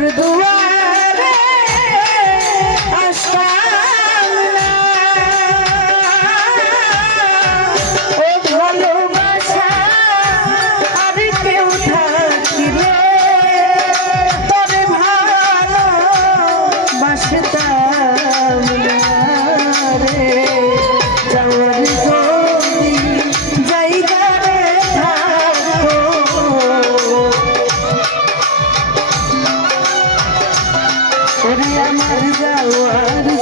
করদো যাওয়ার